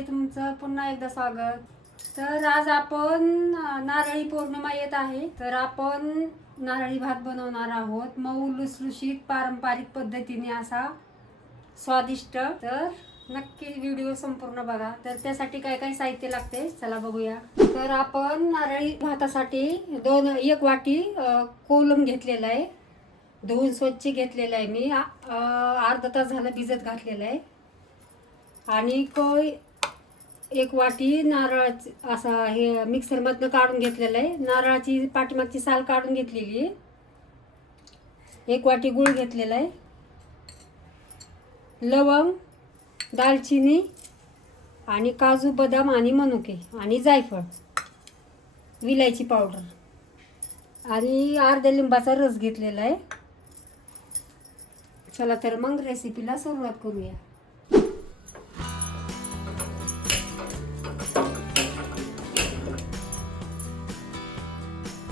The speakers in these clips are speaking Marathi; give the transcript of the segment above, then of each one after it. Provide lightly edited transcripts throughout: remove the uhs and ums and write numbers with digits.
मध्ये तुमचं पुन्हा एकदा स्वागत. तर आज आपण नारळी पौर्णिमा येत आहे, तर आपण नारळी भात बनवणार आहोत. मऊ लुसलुशीत पारंपरिक पद्धतीने असा स्वादिष्ट. तर नक्की व्हिडिओ संपूर्ण बघा. तर त्यासाठी काय काय साहित्य लागते चला बघूया. तर आपण नारळी भातासाठी 1 वाटी कोलम घेतलेला आहे. धुवून स्वच्छ घेतलेला आहे मी. अर्धा तास झालं भिजत घातलेला आहे. आणि 1 वाटी नारळाची असा हे मिक्सरमधनं काढून घेतलेलं आहे. नारळाची पाठीमागची साल काढून घेतलेली आहे. 1 वाटी गूळ घेतलेला आहे. लवंग, दालचिनी आणि काजू, बदाम आणि मनुके आणि जायफळ, विलायची पावडर आणि अर्ध्या लिंबाचा रस घेतलेला आहे. चला तर मग रेसिपीला सुरुवात करूया.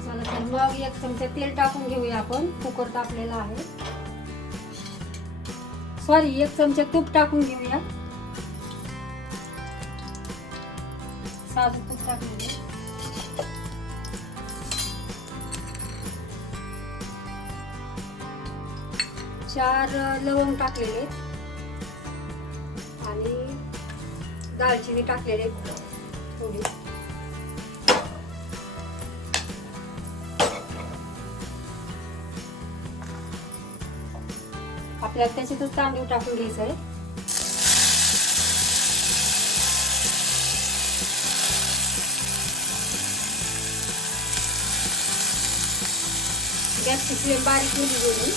चला तर मग 1 चमचा तेल टाकून घेऊया आपण. कुकर तापलेला आहे. सॉरी 1 चमचा तूप टाकून घेऊया. साजूक तूप टाकून घेऊया. 4 लवंग टाकलेले आणि दालचिनी टाकलेले थोडी. आपल्याला त्याच्यातच तांदूळ टाकून घ्यायचं आहे. गॅसची फ्लेम बारीक केली गेली.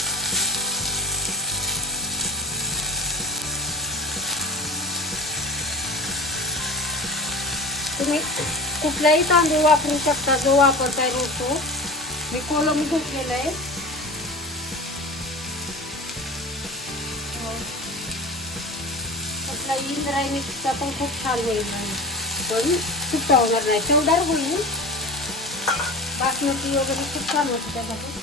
तुम्ही कुठलाही तांदूळ वापरू शकता जो वापरताय रोज तो. मी कोलम घेतलेला आहे. कुठला इंद्रायणीचा पण खूप छान होईल, पण सुट्टा होणार नाही, चवदार होईल. बासमती वगैरे खूप छान होते त्यासाठी.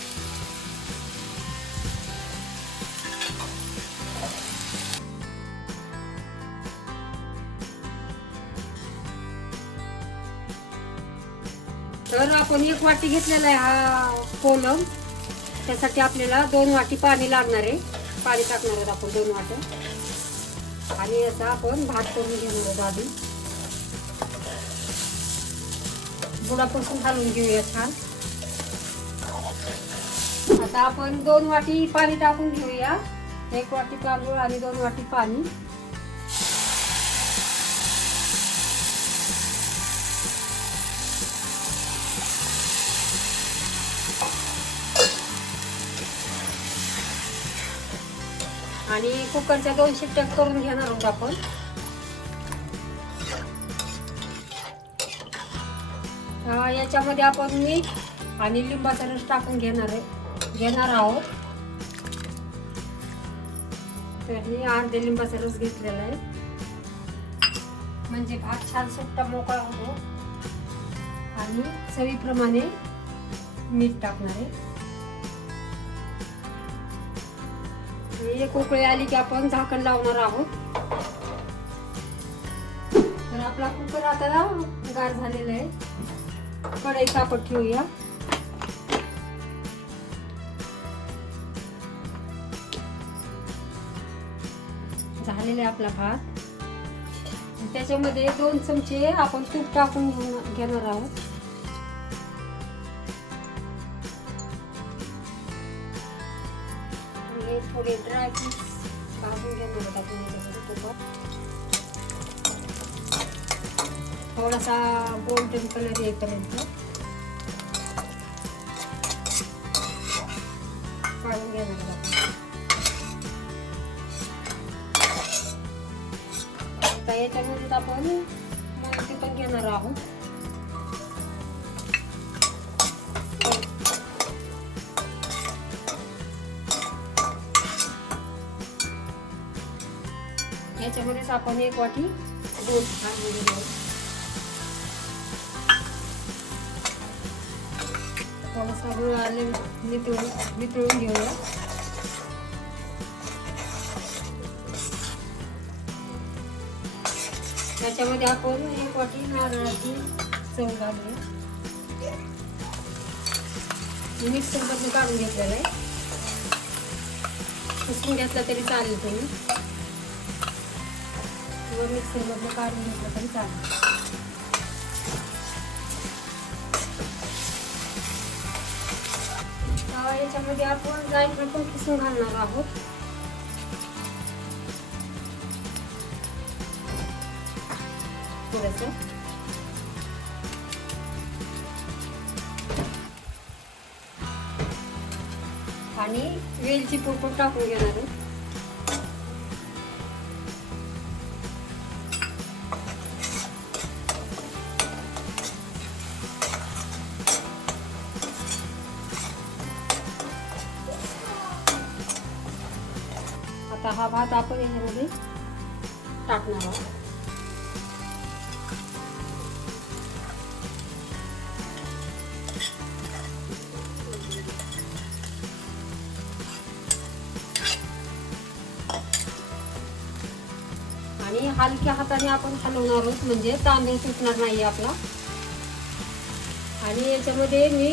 तर आपण 1 वाटी घेतलेला आहे हा कोलम. त्यासाठी आपल्याला 2 वाटी पाणी लागणार आहे. पाणी टाकणार आहोत आपण 2 वाट्या. आणि याचा आपण भात करून घेणार आहोत. आधी बुडापासून घालून घेऊया छान. आता आपण 2 वाटी पाणी टाकून घेऊया. 1 वाटी तांदूळ आणि 2 वाटी पाणी. आणि कुकरच्या 2 शिट्ट्या करून घेणार आहोत आपण. याच्यामध्ये आपण मीठ आणि लिंबाचा रस टाकून घेणार आहोत. तर मी अर्धे लिंबाचा रस घेतलेला आहे, म्हणजे भात छान सुट्टा मोकळा होतो. आणि चवीप्रमाणे मीठ टाकणार आहे. एक उकळी आली की आपण झाकण लावणार आहोत. तर आपला कुकर आता गार झालेला आहे. कढई तापत ठेवूया. झालेला आहे आपला भात. त्याच्यामध्ये 2 चमचे आपण तूप टाकून घेणार आहोत. थोडे ड्राय फ्रूट्स भाजून घेणार आहोत आपण तुपात. थोडासा गोल्डन कलर येईपर्यंत काढून घेणार आहोत. आता याच्यामध्ये आपण मोहरी पण घेणार आहोत. याच्यामध्येच आपण 1 वाटी दूध घालून घेऊ. थोडासा गुळ आले नितळून घेऊया. याच्यामध्ये आपण 1 वाटी नारळाची चव घालूया. मिक्सरमध्ये काढून घेतलेलं आहे. पुसून घेतलं तरी चालेल तुम्ही, किंवा मिक्सरमध्ये काढून घेतलं तरी चालेल. याच्यामध्ये आपण जायफळ पण किसून घालणार आहोत. थोडंसं आणि वेलची पूड पण टाकून घेणार आहे. आता हा भात आपण याच्यामध्ये टाकणार आहोत. आणि हलक्या हाताने आपण हलवणार आहोत, म्हणजे तांदूळ सुटणार नाही आपला. आणि याच्यामध्ये मी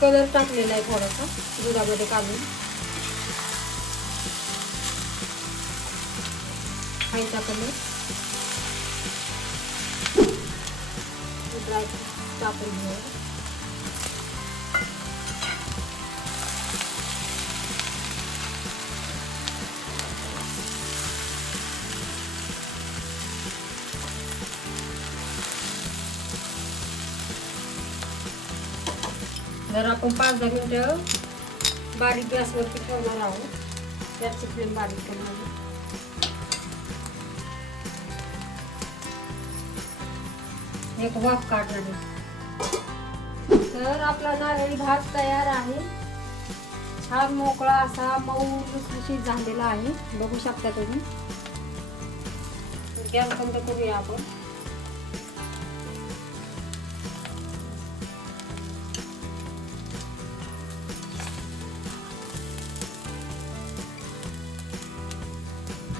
कलर टाकलेला आहे थोडासा दुधामध्ये काढून, खायचा कलर. ड्रायफ्रूट टाकून घेऊ. जर आपण 5-10 मिनिटं बारीक गॅसवरती ठेवणार आहोत. गॅसची फ्लेम बारीक करणार आहोत. एक वाफ काढणार आहे. तर आपला नारळी भात तयार आहे. छान मोकळा असा मऊ लुसलुशीत झालेला आहे, बघू शकता तुम्ही. गॅस बंद करूया आपण.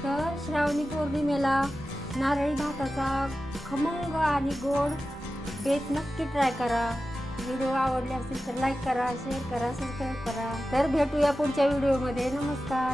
तर श्रावणी पौर्णिमेला नारळी भाताचा खमंग आणि गोड बेत नक्की ट्राय करा. व्हिडिओ आवडले असेल तर लाईक करा, शेअर करा, सबस्क्राईब करा. तर भेटूया पुढच्या व्हिडिओमध्ये. नमस्कार.